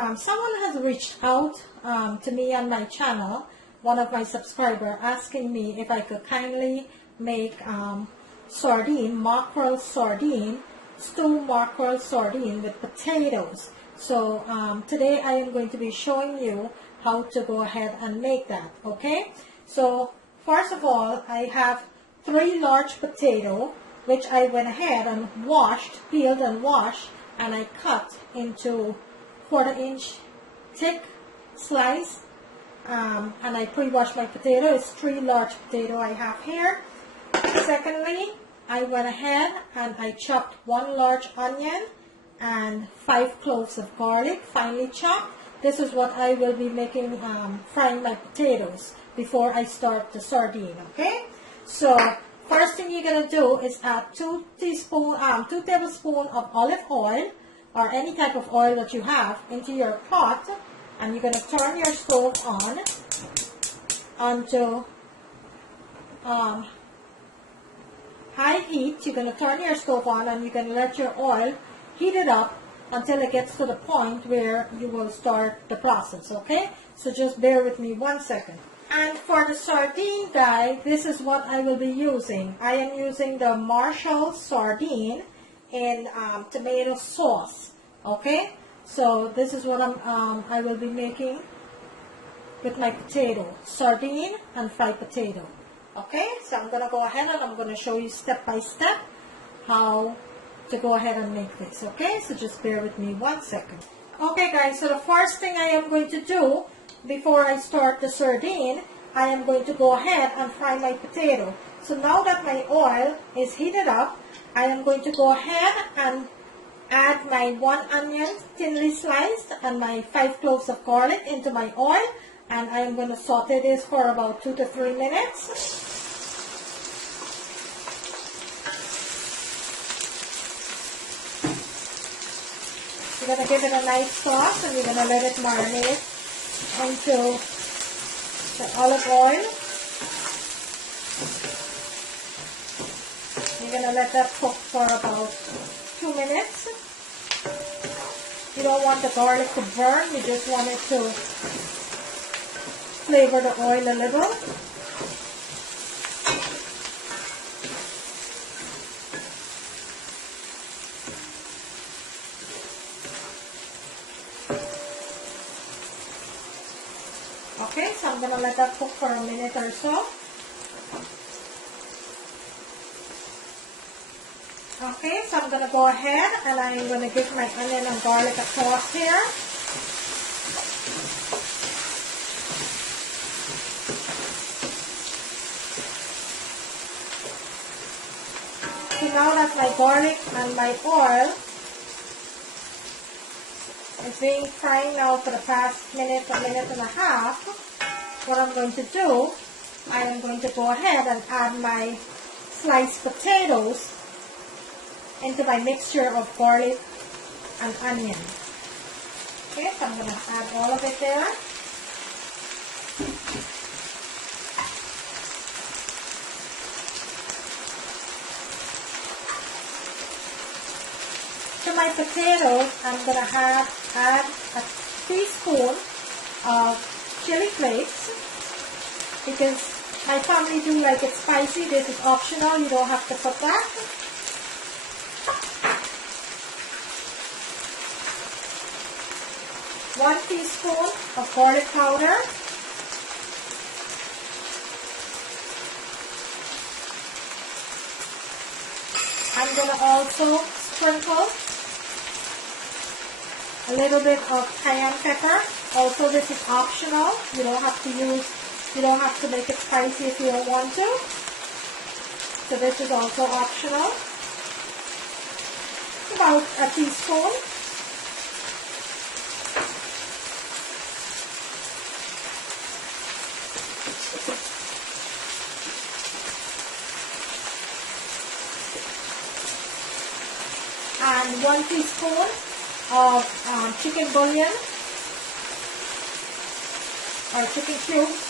Someone has reached out to me on my channel, one of my subscribers, asking me if I could kindly make mackerel sardine, stew mackerel sardine with potatoes. So today I am going to be showing you how to go ahead and make that, okay? So first of all, I have 3 large potatoes, which I went ahead and peeled and washed, and I cut into 1/4-inch thick slice, and I pre-washed my potato. It's 3 large potatoes I have here. Secondly, I went ahead and I chopped 1 large onion and 5 cloves of garlic, finely chopped. This is what I will be making, frying my potatoes before I start the sardine, okay? So first thing you're going to do is add 2 tablespoons of olive oil, or any type of oil that you have, into your pot, and you're going to turn your stove on onto high heat. You're going to turn your stove on and you're going to let your oil heat it up until it gets to the point where you will start the process, okay? So just bear with me 1 second. And for the sardine dye, this is what I will be using. I am using the Marshall sardine in tomato sauce, okay? So this is what I will be making with my potato, sardine and fried potato, okay? So I'm going to go ahead and I'm going to show you step by step how to go ahead and make this, okay? So just bear with me 1 second. Okay guys, so the first thing I am going to do before I start the sardine, I am going to go ahead and fry my potato. So now that my oil is heated up, I am going to go ahead and add my 1 onion thinly sliced and my 5 cloves of garlic into my oil, and I am going to saute this for about 2 to 3 minutes. You're going to give it a nice sauce and you're going to let it marinate into the olive oil. You're going to let that cook for about 2 minutes. You don't want the garlic to burn, you just want it to flavor the oil a little. Okay, so I'm going to let that cook for a minute or so. Okay, so I'm going to go ahead and I'm going to give my onion and garlic a toss here. So now that my garlic and my oil is being fried now for the past minute and a half, what I'm going to do, I am going to go ahead and add my sliced potatoes into my mixture of garlic and onion. Okay, so I'm going to add all of it there. To my potatoes, I'm going to add a teaspoon of chili flakes, because my family do like it spicy. This is optional, you don't have to put that. One teaspoon of garlic powder. I'm going to also sprinkle a little bit of cayenne pepper. Also, this is optional. You don't have to make it spicy if you don't want to. So this is also optional. About a teaspoon. And 1 teaspoon of chicken bouillon or chicken cubes.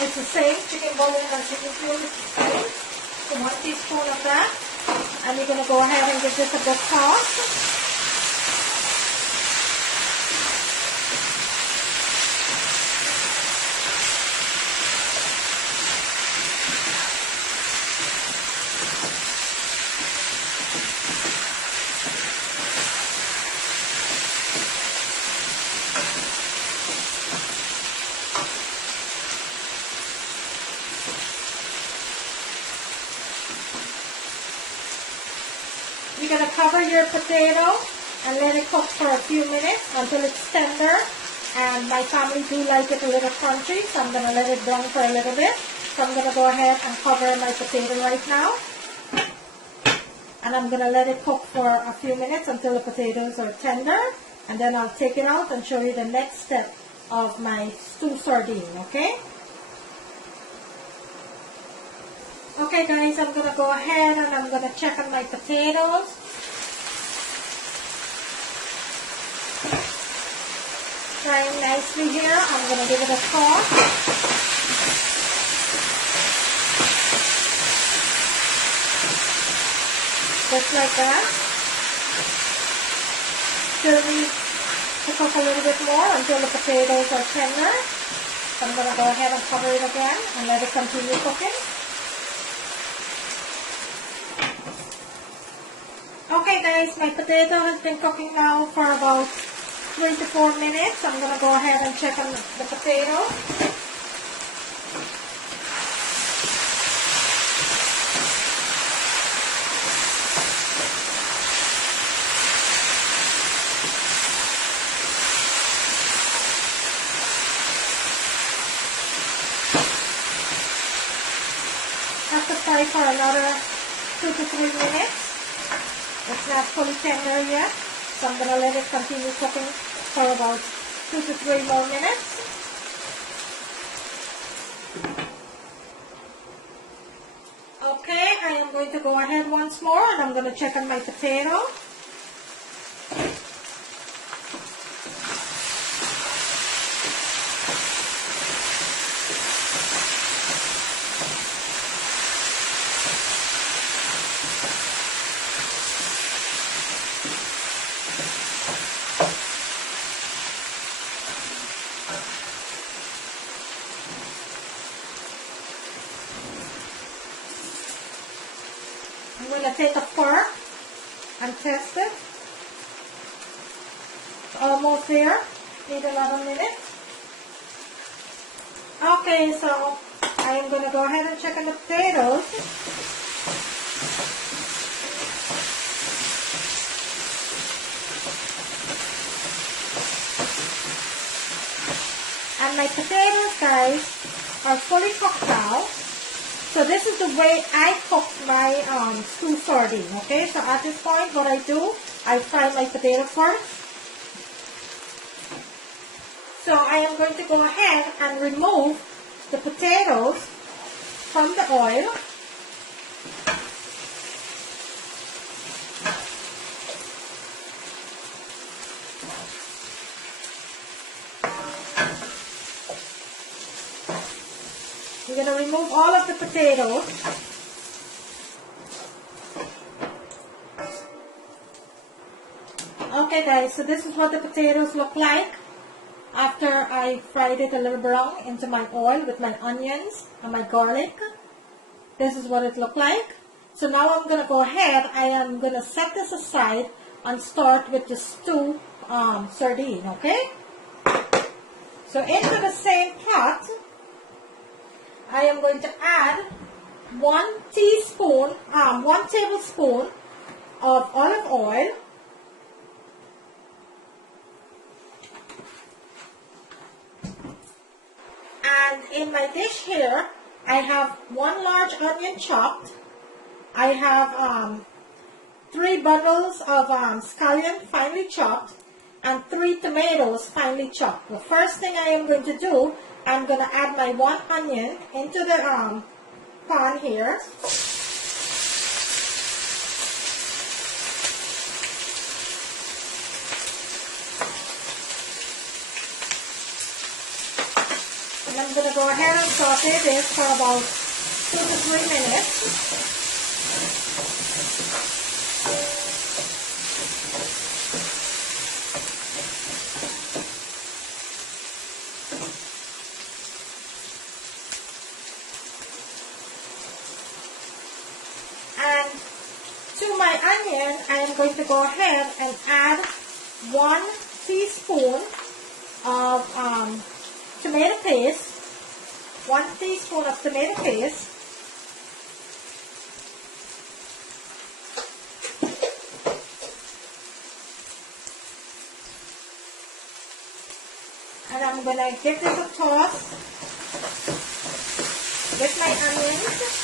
It's the same, chicken bouillon and chicken cubes, it's the same. So 1 teaspoon of that. And you're going to go ahead and give this a good toss. your potato and let it cook for a few minutes until it's tender. And my family do like it a little crunchy, so I'm going to let it brown for a little bit. So I'm going to go ahead and cover my potato right now. And I'm going to let it cook for a few minutes until the potatoes are tender. And then I'll take it out and show you the next step of my stew sardine, okay? Okay guys, I'm going to go ahead and I'm going to check on my potatoes. Frying nicely here. I'm going to give it a toss. Just like that. Still need to cook a little bit more until the potatoes are tender. So I'm going to go ahead and cover it again and let it continue cooking. Okay guys, my potato has been cooking now for about 3 to 4 minutes. I'm going to go ahead and check on the potato. Have to fry for another 2 to 3 minutes. It's not fully tender yet. So I'm going to let it continue cooking for about 2 to 3 more minutes. Okay, I am going to go ahead once more and I'm going to check on my potato. I'm going to take a fork and test it. It's almost there. Need another minute. Okay, so I am going to go ahead and check on the potatoes. And my potatoes, guys, are fully cooked now. So this is the way I cook my stew sardine, okay? So at this point, what I do, I fry my potato first. So I am going to go ahead and remove the potatoes from the oil. We're going to remove all of the potatoes. Okay guys, so this is what the potatoes look like after I fried it a little brown into my oil with my onions and my garlic. This is what it looked like. So now I'm going to go ahead, I am going to set this aside and start with the stew sardine, okay? So into the same pot, I am going to add 1 tablespoon of olive oil. And in my dish here, I have 1 large onion chopped. I have 3 bundles of scallion finely chopped and 3 tomatoes finely chopped. The first thing I am going to do, I'm going to add my 1 onion into the pan here. And I'm going to go ahead and saute this for about 2 to 3 minutes. And to my onion, I am going to go ahead and add 1 teaspoon of tomato paste. 1 teaspoon of tomato paste. And I'm going to give this a toss with my onions.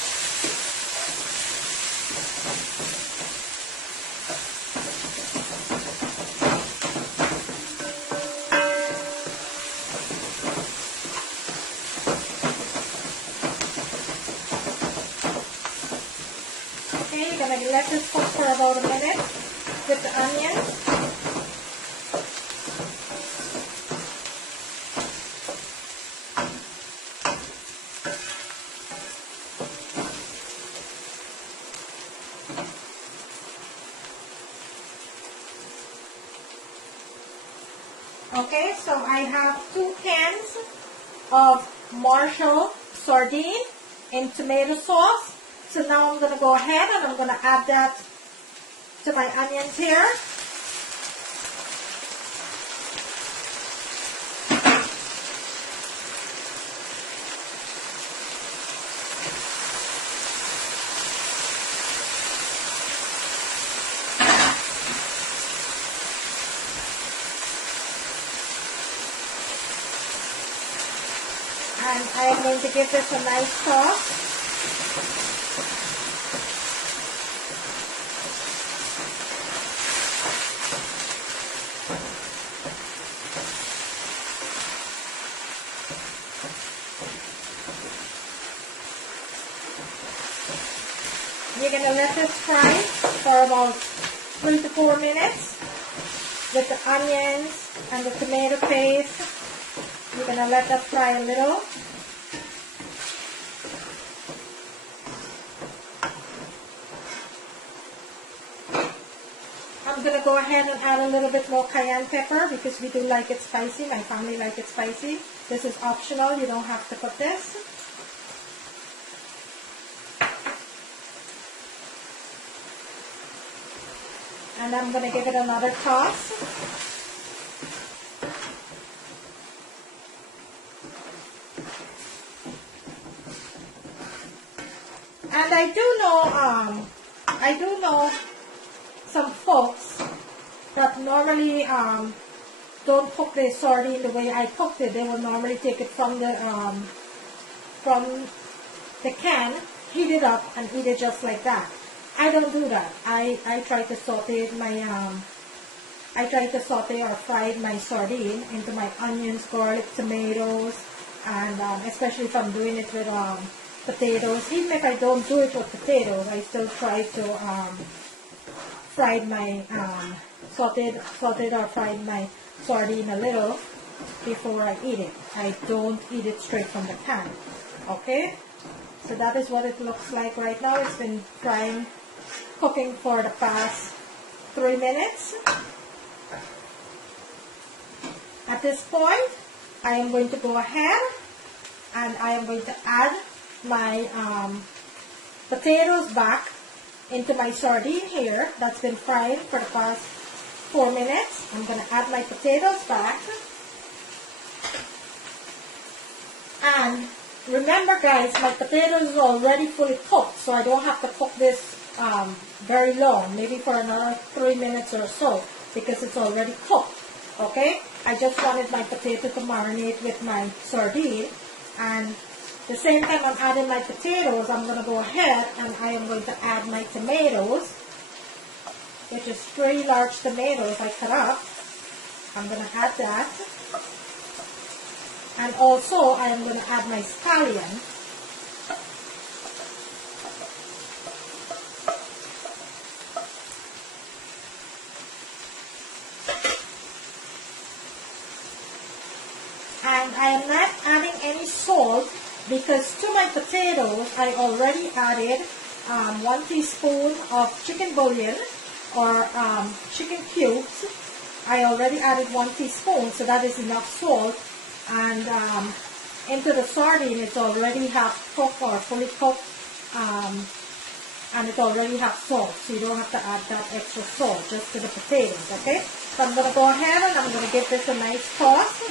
Okay, you're going to let this cook for about a minute with the onions. Okay, so I have 2 cans of Marshall sardine in tomato sauce. So now I'm going to go ahead and I'm going to add that to my onions here. And I am going to give this a nice toss. You're going to let this fry for about 3 to 4 minutes with the onions and the tomato paste. You're going to let that fry a little. I'm going to go ahead and add a little bit more cayenne pepper because we do like it spicy. My family like it spicy. This is optional. You don't have to put this. And I'm going to give it another toss. And I do know some folks that normally don't cook the sardine the way I cooked it. They will normally take it from the can, heat it up, and eat it just like that. I don't do that. I try to saute or fry my sardine into my onions, garlic, tomatoes, and especially if I'm doing it with potatoes. Even if I don't do it with potatoes, I still try to sauteed or fried my sardine a little before I eat it. I don't eat it straight from the can. Okay? So that is what it looks like right now. It's been cooking for the past 3 minutes. At this point, I am going to go ahead and I am going to add my potatoes back into my sardine here that's been fried for the past 4 minutes. I'm going to add my potatoes back. And remember guys, my potatoes is already fully cooked, so I don't have to cook this very long, maybe for another 3 minutes or so, because it's already cooked. Okay, I just wanted my potato to marinate with my sardine, and the same time I'm adding my potatoes, I'm going to go ahead and I am going to add my tomatoes, which is 3 large tomatoes I cut up. I'm going to add that. And also I am going to add my scallion. And I am not adding any salt because to my potatoes I already added 1 teaspoon of chicken bouillon or chicken cubes. I already added 1 teaspoon, so that is enough salt. And into the sardine, it's already half cooked or fully cooked, and it already has salt, so you don't have to add that extra salt, just to the potatoes, okay? So I'm going to go ahead and I'm going to give this a nice toss.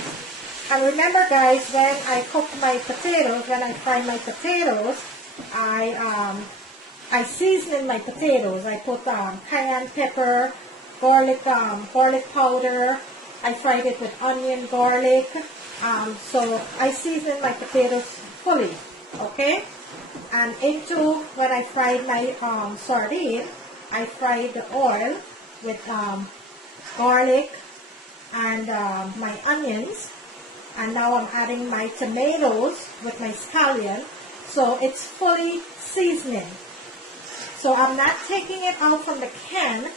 And remember guys, when I cook my potatoes, when I fry my potatoes, I season my potatoes. I put cayenne pepper, garlic powder. I fried it with onion, garlic, So I season my potatoes fully, okay? And when I fried my sardine, I fried the oil with garlic and my onions. And now I'm adding my tomatoes with my scallion. So it's fully seasoning. So I'm not taking it out from the can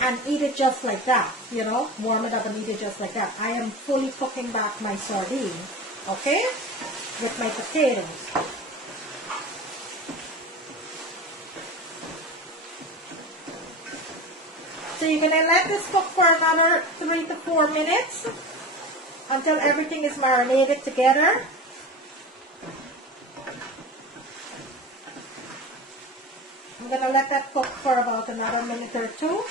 and eat it just like that, you know, warm it up and eat it just like that. I am fully cooking back my sardine, okay, with my potatoes. So you're going to let this cook for another 3 to 4 minutes until everything is marinated together. I'm going to let that cook for about another minute or two.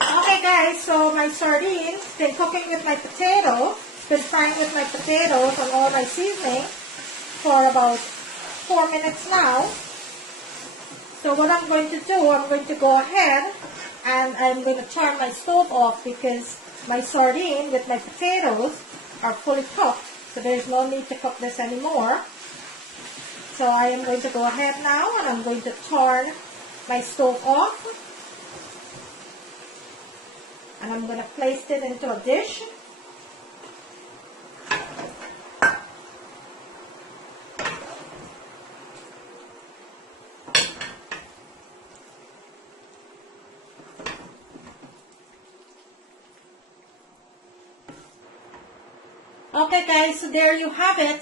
Okay guys, so my sardines been cooking with my potato, been frying with my potatoes and all my seasoning for about 4 minutes now. So what I'm going to do, I'm going to go ahead and I'm going to turn my stove off because my sardine with my potatoes are fully cooked. So there's no need to cook this anymore. So I am going to go ahead now and I'm going to turn my stove off. And I'm going to place it into a dish. Okay guys, so there you have it.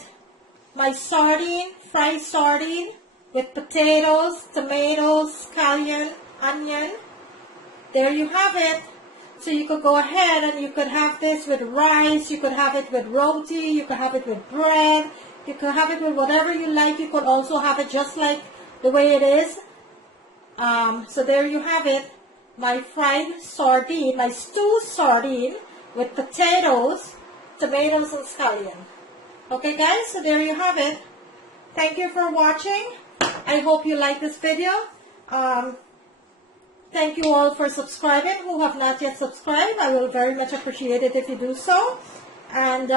My sardine, fried sardine with potatoes, tomatoes, scallion, onion. There you have it. So you could go ahead and you could have this with rice, you could have it with roti, you could have it with bread, you could have it with whatever you like. You could also have it just like the way it is. So there you have it. My fried sardine, my stewed sardine with potatoes, tomatoes and scallion. Okay guys, so there you have it. Thank you for watching. I hope you like this video. Thank you all for subscribing who have not yet subscribed. I will very much appreciate it if you do so. And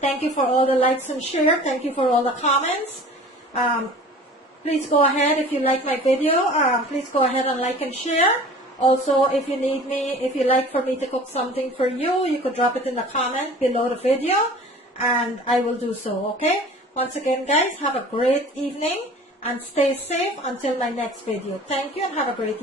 thank you for all the likes and share. Thank you for all the comments. Please go ahead if you like my video. Please go ahead and like and share. Also, if you need me, if you like for me to cook something for you, you could drop it in the comment below the video and I will do so, okay? Once again, guys, have a great evening and stay safe until my next video. Thank you and have a great evening.